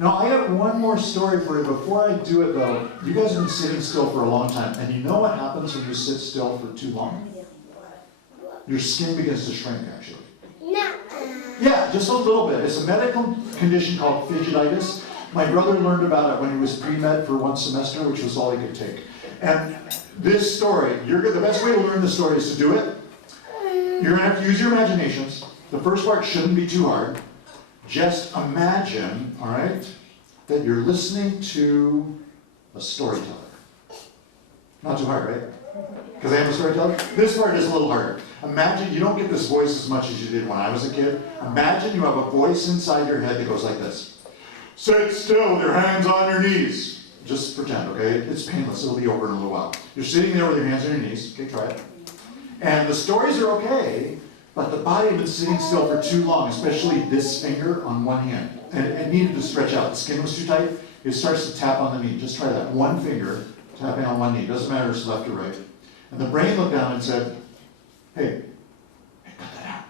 Now, I got one more story for you. Before I do it, though, you guys have been sitting still for a long time, and you know what happens when you sit still for too long? Your skin begins to shrink, actually. Yeah, just a little bit. It's a medical condition called fidgetitis. My brother learned about it when he was pre-med for one semester, which was all he could take. And this story, the best way to learn the story is to do it. You're going to have to use your imaginations. The first part shouldn't be too hard. Just imagine, all right, that you're listening to a storyteller. Not too hard, right? Because I am a storyteller. This part is a little harder. Imagine, you don't get this voice as much as you did when I was a kid. Imagine you have a voice inside your head that goes like this. Sit still with your hands on your knees. Just pretend, okay? It's painless. It'll be over in a little while. You're sitting there with your hands on your knees. Okay, try it. And the stories are okay, but the body had been sitting still for too long, especially this finger on one hand. And it needed to stretch out. The skin was too tight. It starts to tap on the knee. Just try that. One finger tapping on one knee. Doesn't matter if it's left or right. And the brain looked down and said, hey, cut that out.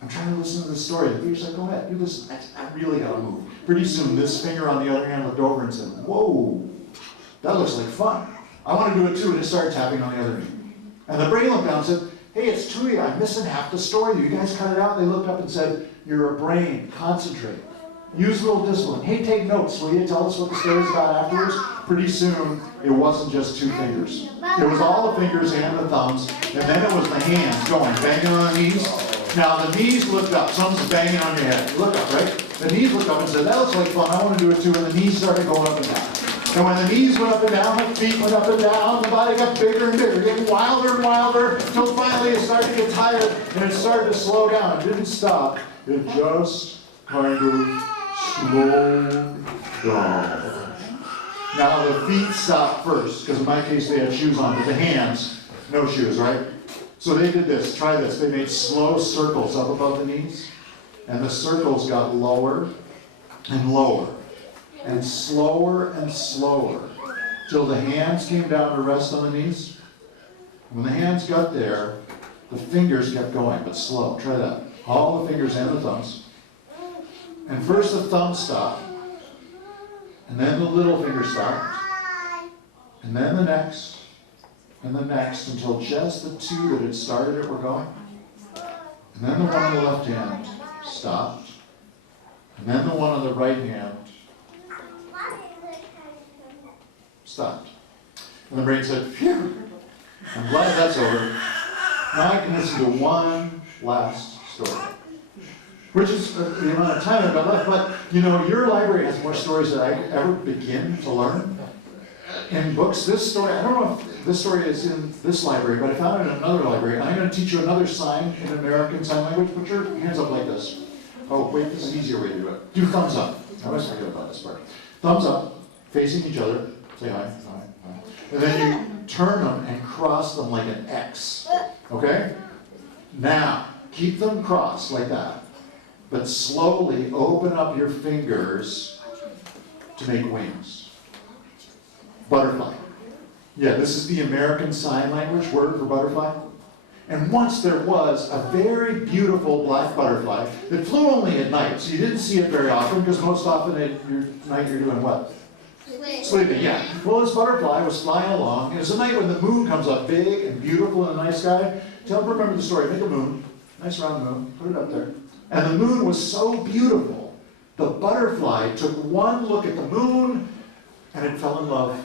I'm trying to listen to this story. The finger's like, go ahead, you listen. I really gotta move. Pretty soon, this finger on the other hand looked over and said, whoa, that looks like fun. I want to do it too. And it started tapping on the other knee. And the brain looked down and said, hey, it's 2 of you. I'm missing half the story. You guys cut it out. They looked up and said, you're a brain. Concentrate. Use a little discipline. Hey, take notes. Will you tell us what the story's about afterwards? Pretty soon, it wasn't just 2 fingers. It was all the fingers and the thumbs, and then it was the hands going, banging on the knees. Now, the knees looked up. Someone's banging on your head. Look up, right? The knees looked up and said, that looks like fun. I want to do it too. And the knees started going up and down. And when the knees went up and down, the feet went up and down, the body got bigger and bigger, getting wilder and wilder, until finally it started to get tired, and it started to slow down. It didn't stop. It just kind of slowed down. Now the feet stopped first, because in my case they had shoes on, but the hands, no shoes, right? So they did this. Try this. They made slow circles up above the knees, and the circles got lower and lower, and slower, till the hands came down to rest on the knees. When the hands got there, the fingers kept going, but slow. Try that. All the fingers and the thumbs. And first the thumb stopped, and then the little finger stopped, and then the next, and the next, until just the 2 that had started it were going. And then the one on the left hand stopped, and then the one on the right hand stopped. And the brain said, phew, I'm glad that's over. Now I can listen to one last story. Which is the amount of time I've got left. But, you know, your library has more stories than I could ever begin to learn. In books, this story, I don't know if this story is in this library, but I found it in another library. And I'm going to teach you another sign in American Sign Language. Put your hands up like this. Oh, wait, this is an easier way to do it. Do thumbs up. I always forget about this part. Thumbs up, facing each other. Say hi, hi, hi. And then you turn them and cross them like an X. Okay? Now, keep them crossed like that. But slowly open up your fingers to make wings. Butterfly. Yeah, this is the American Sign Language word for butterfly. And once there was a very beautiful black butterfly that flew only at night, so you didn't see it very often, because most often at night you're doing what? Sleeping, yeah. Well, this butterfly was flying along, and it's a night when the moon comes up big and beautiful in the night sky. Remember the story, make a moon, nice round moon, put it up there. And the moon was so beautiful, the butterfly took one look at the moon, and it fell in love.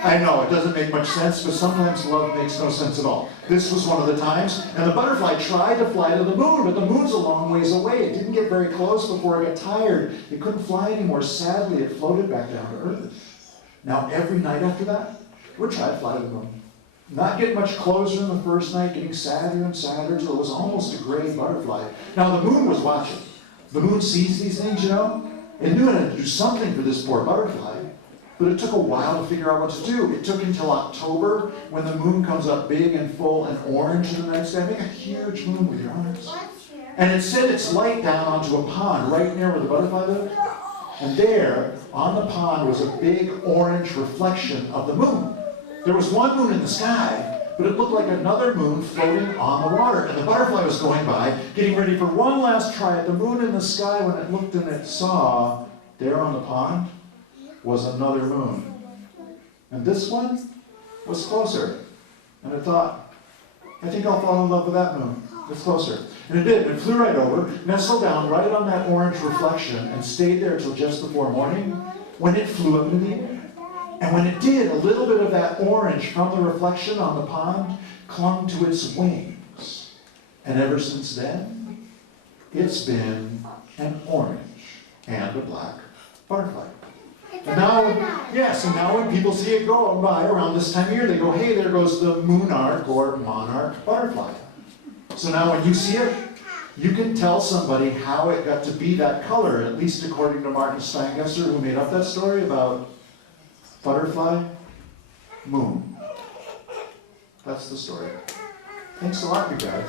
I know, it doesn't make much sense, but sometimes love makes no sense at all. This was one of the times, and the butterfly tried to fly to the moon, but the moon's a long ways away. It didn't get very close before it got tired. It couldn't fly anymore. Sadly, it floated back down to Earth. Now, every night after that, it would try to fly to the moon. Not get much closer than the first night, getting sadder and sadder, until it was almost a gray butterfly. Now, the moon was watching. The moon sees these things, you know. It knew it had to do something for this poor butterfly. But it took a while to figure out what to do. It took until October, when the moon comes up big and full and orange in the night sky. Make a huge moon with your arms. And it sent its light down onto a pond right near where the butterfly lived. And there, on the pond, was a big orange reflection of the moon. There was one moon in the sky, but it looked like another moon floating on the water. And the butterfly was going by, getting ready for one last try at the moon in the sky, when it looked and it saw there on the pond was another moon. And this one was closer. And I thought, I think I'll fall in love with that moon. It's closer. And it did. It flew right over, nestled down right on that orange reflection, and stayed there till just before morning, when it flew up into the air. And when it did, a little bit of that orange from the reflection on the pond clung to its wings. And ever since then, it's been an orange and a black butterfly. And now, yes, and now when people see it go by around this time of year, they go, hey, there goes the monarch or monarch butterfly. So now when you see it, you can tell somebody how it got to be that color, at least according to Martin Steingesser, who made up that story about butterfly, moon. That's the story. Thanks a lot, you guys.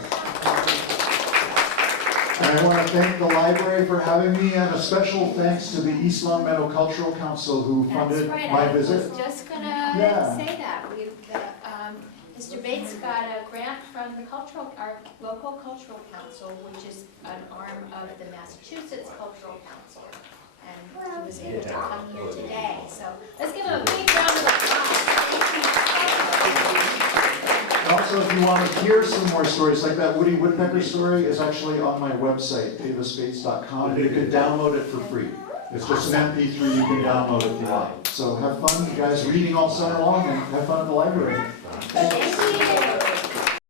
And I want to thank the library for having me, and a special thanks to the East Long Meadow Cultural Council who funded my visit. I was just going to say that. Mr. Bates got a grant from the our local cultural council, which is an arm of the Massachusetts Cultural Council. And he was able to come here today. So let's give him a big round of applause. Also, if you want to hear some more stories, like that Woody Woodpecker story is actually on my website, davisbates.com, and you can download it for free. It's just an MP3, you can download it if you want. So have fun, you guys, reading all summer long, and have fun at the library. Thank you.